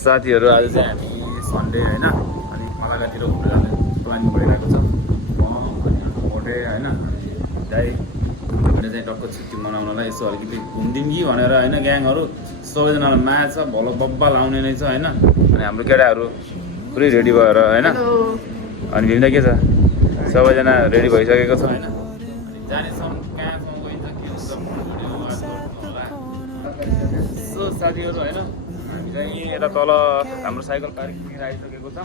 साथीहरू आज चाहिँ हामी सन्डे होइन अनि मलागातिर घुम्न जाने प्लानिङ भइरहेको छ म अनि मोटे होइन दाइ भने चाहिँ टक्क छुट्टी मनाउनलाई यसो अलिकति घुमिदिउँ कि भनेर होइन ग्याङहरू सबैजनालाई म्याच छ भलो बब्बा लाउने नै छ होइन अनि हाम्रो केटाहरू पुरै रेडी भएर होइन अनि भीमदा के छ सबैजना रेडी भइसकेको छ होइन अनि जानेछौँ कहाँसम्म गइन्छ के हुन्छ सो साथीहरू होइन हामी चाहिँ यता तल हाम्रो साइकल पार्किङ आइसकेको छ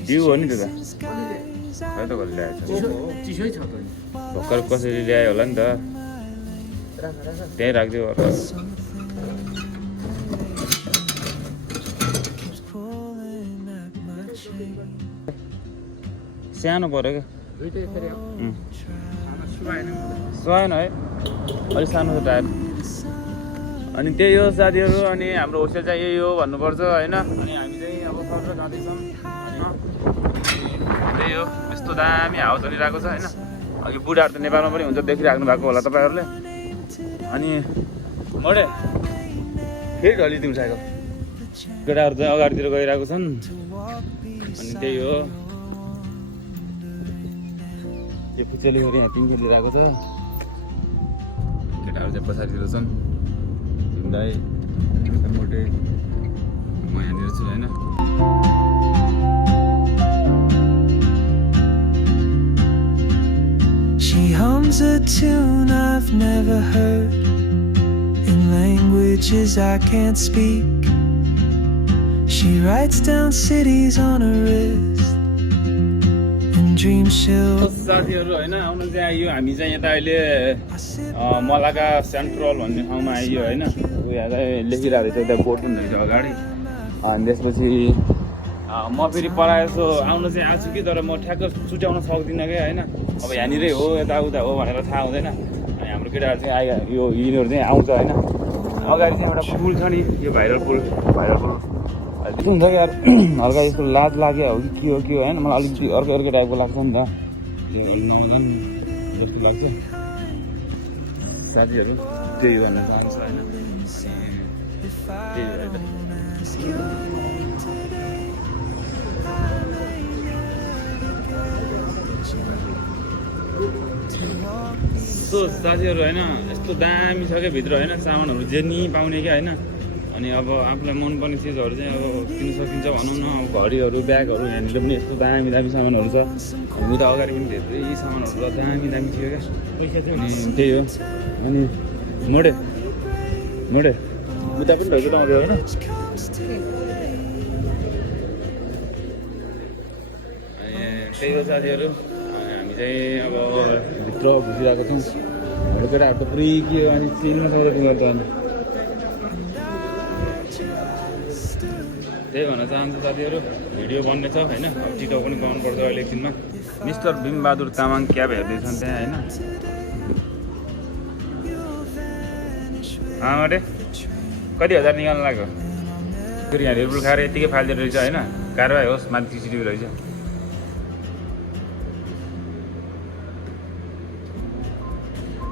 भ्यू हो नि त्यो त है त कसले ल्याएछ चिसै छ त भर्खर कसरी ल्यायो होला नि त त्यहीँ राखिदियो होला सानो पऱ्यो क्या सुहाएन है अलिक सानो छ टायर अनि त्यही हो साथीहरू अनि हाम्रो होस्टेल चाहिँ यही हो भन्नुपर्छ होइन अनि हामी चाहिँ अब सर जाँदैछौँ होइन त्यही हो यस्तो दामी हावा चलिरहेको छ होइन अघि बुढाहरू त नेपालमा पनि हुन्छ देखिराख्नु भएको होला तपाईँहरूले अनि मोडे फेरि ढलिदिउँ साइकल केटाहरू चाहिँ अगाडितिर गइरहेको छन् अनि त्यही हो यो खुचेलीहरू यहाँ पिङ खेलिरहेको छ केटाहरू चाहिँ पछाडितिर छन् दाइ मोटे म यहाँनिर छु होइन She hums a tune I've never heard in languages I can't speak. She writes down cities on her wrist and dreams she'll. साथीहरू होइन आउनु चाहिँ आइयो हामी चाहिँ यता अहिले मलाका सेन्ट्रल भन्ने ठाउँमा आइयो होइन उयो चाहिँ लेखिरहेको रहेछ त्यहाँ बोर्ड पनि रहेछ अगाडि अनि त्यसपछि म फेरि पराएछु आउनु चाहिँ आएको छु कि तर म ठ्याक्क छुट्याउन सक्दिनँ क्या होइन अब यहाँनिरै हो यताउता हो भनेर थाहा हुँदैन अनि हाम्रो केटाहरू चाहिँ आयो यो यिनीहरू चाहिँ आउँछ होइन अगाडि चाहिँ एउटा पुल छ नि यो भाइरल पुल त्यस्तो हुन्छ यार हल्का यसको लाज लाग्यो हो कि के हो होइन मलाई अलिकति अर्कै टाइपको लाग्छ नि त यो नगन जस्तो लाग्छ साथीहरू त्यही भन्न चाहन्छ होइन त्यही भएर सो साथीहरू होइन यस्तो दामी छ क्या भित्र होइन सामानहरू जे नि पाउने क्या होइन अनि अब आफूलाई मनपर्ने चिजहरू चाहिँ अब किन्न सकिन्छ भनौँ न अब घडीहरू ब्यागहरू यहाँनिर पनि यस्तो दामी सामानहरू छ हुनु त अगाडि पनि धेरै सामानहरू छ दामी थियो क्या अनि त्यही हो अनि मोडे उता पनि ढोके आउँथ्यो होइन अनि त्यही हो साथीहरू अनि हामी चाहिँ अब भित्र घुसिरहेको छौँ हाम्रो केटाहरू त पुरै के हो अनि चिन्न सक्दैन त अनि त्यही भन्न चाहन्छु साथीहरू भिडियो बन्ने छ होइन अब छिटो पनि गर्नुपर्छ अहिले एकछिनमा मिस्टर भीमबहादुर तामाङ क्याब हेर्दैछन् त्यहाँ होइन आमाटे कति हजार निकाल्नु लाग्यो फेरि यहाँ रेडबुल खाएर यत्तिकै फालिदिएको रहेछ होइन कारवाही होस् माथि सिसिटिभी रहेछ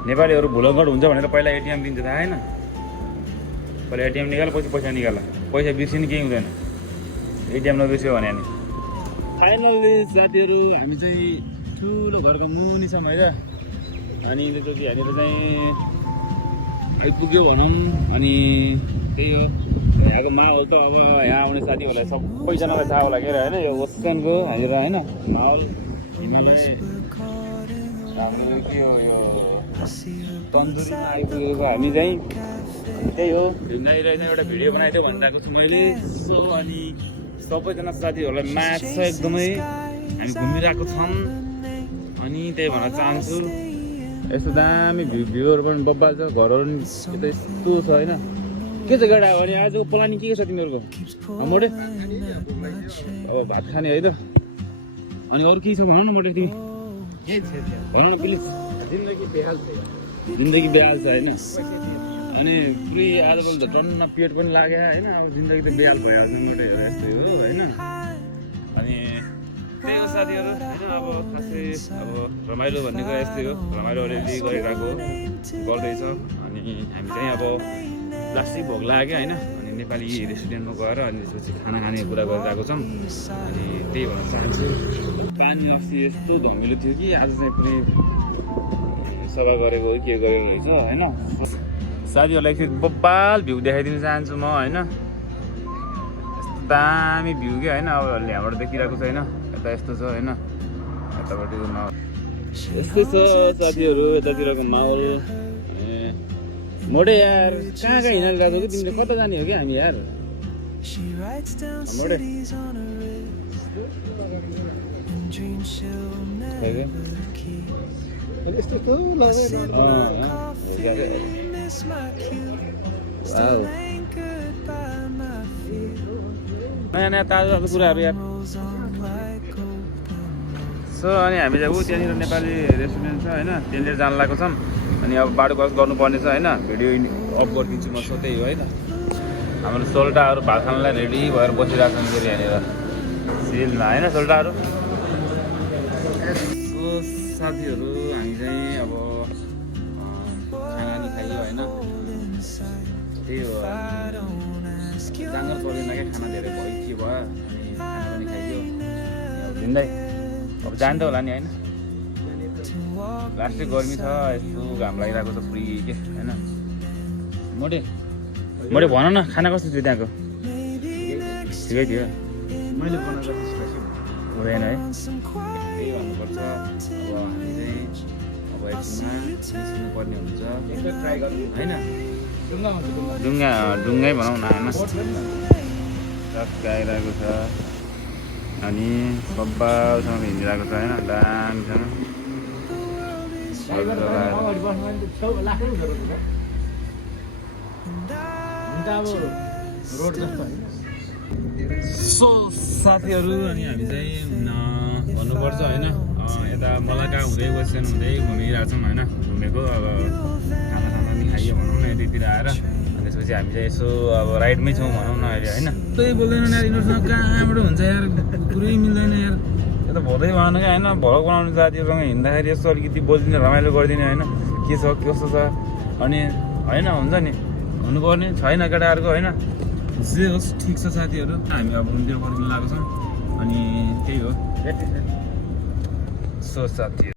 नेपालीहरू भुलङ्गड हुन्छ भनेर पहिला एटिएम दिन्छ थाहा होइन पहिला एटिएम निकाल पछि पैसा निकाल पैसा बिर्सिनु केही हुँदैन एटिएम नबिर्स्यो भने नि फाइनल्ली साथीहरू हामी चाहिँ ठुलो घरको मुनि छौँ होइन अनि त्यसपछि यहाँनिर चाहिँ आइपुग्यो भनौँ अनि त्यही हो यहाँको माहौल त अब यहाँ आउने साथीहरूलाई सबैजनालाई थाहा होला के होइन यो ओसनको यहाँनिर होइन माहौल हिमालय हाम्रो के हो यो तन्दुरीमा आइपुगेको हामी चाहिँ त्यही हो घुम्दातिर एउटा भिडियो बनाइदियो भनिरहेको छु मैले सो अनि सबैजना साथीहरूलाई म्याच छ एकदमै हामी घुमिरहेको छौँ अनि त्यही भन्न चाहन्छु यस्तो दामी भ्यूहरू पनि बब्बाल छ घरहरू पनि यता यस्तो छ होइन के छ गाडा भने आजको प्लानिङ के छ तिमीहरूको मोटे अब भात खाने है त अनि अरू के छ भन न मोटे तिमी भन न प्लिज जिन्दगी बेहाल छ होइन अनि पुरै आजकल त टन्न पेट पनि लाग्यो होइन अब जिन्दगी त बेहाल भइहाल्छ मोटे यस्तै हो होइन अनि त्यही हो साथीहरू होइन अब खासै अब रमाइलो भनेको यस्तै हो रमाइलो अलिअलि गरिरहेको गर्दैछ अनि हामी चाहिँ अब प्लास्टिक भोग लाग्यो होइन अनि नेपाली रेस्टुरेन्टमा गएर अनि त्यसपछि खाना खाने कुरा गरिरहेको छौँ अनि त्यही भन्न चाहन्छु पानी अस्ति यस्तो धमिलो थियो कि आज चाहिँ पुरै सफा गरेको हो के गरेको रहेछ होइन साथीहरूलाई एकचोटि बब्बाल भ्यू देखाइदिनु चाहन्छु म होइन यस्तो दामी भ्यू क्या होइन अब यहाँबाट देखिरहेको छैन यता यस्तो छ होइन यतापट्टिको माहौल यस्तै छ साथीहरू यतातिरको माहौल मोडे यार कहाँ कहाँ हिँडिरहेको कि तिमीले कता जाने हो कि हामी यार मोडे नयाँ नयाँ ताजा ताजा कुराहरू यार सो अनि हामी चाहिँ ऊ त्यहाँनिर नेपाली रेस्टुरेन्ट छ होइन त्यहाँनिर जान लागेको छौँ अनि अब बाटो क्रस गर्नुपर्ने छ होइन भिडियो अफ गरिदिन्छु म सो त्यही हो है त हाम्रो सोल्टाहरू भात खानलाई रेडी भएर बसिरहेको छन् फेरि यहाँनिर सिलमा होइन सोल्टाहरू सो साथीहरू हामी चाहिँ अब खाना नि खाइयो होइन त्यही हो जाँगर पर्दैन क्या खाना धेरै भयो के भयो अनि खाना पनि खाइयो हिँड्दै अब जान्छ होला नि होइन लास्टै गर्मी छ यस्तो घाम लागिरहेको छ पुरै के होइन मोटे मोटे भन न खाना कस्तो थियो त्यहाँको ठिकै थियो मैले बनाएको हुँदैन है त्यही भन्नुपर्छ अब हामी चाहिँ अब एकछिनमा निस्किनुपर्ने हुन्छ होइन डुङ्गै भनौँ न होइन टक्क आइरहेको छ अनि सब्बासँग हिँडिरहेको छ होइन दामीसँग सो साथीहरू अनि हामी चाहिँ भन्नुपर्छ होइन यता मलाका हुँदै वेस्टर्न हुँदै घुमिरहेको छौँ होइन घुमेको अब खाना पनि खाइयो भनौँ न यतितिर आएर अनि त्यसपछि हामी चाहिँ यसो अब राइडमै छौँ भनौँ न अहिले होइन त्यही बोल्दैन यार यिनीहरूसँग कहाँबाट हुन्छ यार पुरै मिल्दैन यार यो त भोदै भएन क्या होइन भ्लग बनाउने साथीहरूसँग हिँड्दाखेरि यसो अलिकति बोलिदिने रमाइलो गरिदिने होइन के छ कस्तो छ अनि होइन हुन्छ नि हुनुपर्ने छैन केटाहरूको होइन जे होस् ठिक छ साथीहरू हामी अब रुमतिर फर्किन लागेको छौँ अनि त्यही हो सो साथीहरू